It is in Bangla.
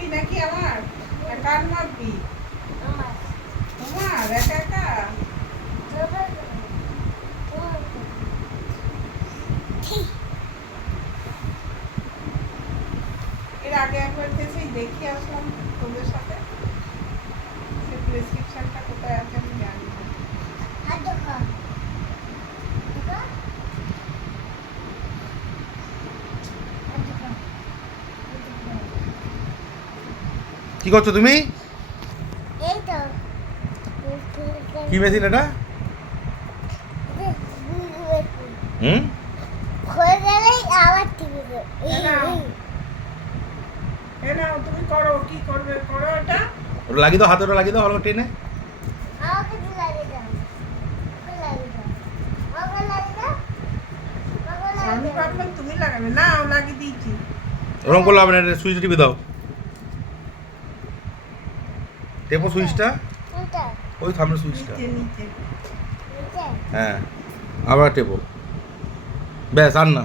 মাপবি নাকি আমার? কার মাপবি? তোমার একা একা? এর আগে একবার সেই দেখি আসলাম তোদের সাথে, সে প্রেসক্রিপশনটা কোথায় আছে আমি জানি না। কি করছো তুমি? কি মেশিন এটা? হুম? এ নাও তুমি করো, কি করবে করো এটা। ওটা লাগিয়ে দাও, হাতে ওটা লাগিয়ে দাও ভালো করে টেনে। আমি ভাবলাম তুমি লাগাবে না, লাগিয়ে দিয়েছি। ওরকম করলে হবে না, এটা সুইচ টিপে দাও। টেপো সুইচটা, ওই সামনে সুইচটা। নিচে নিচে। হ্যাঁ, আবার টেপো। ব্যাস আর না।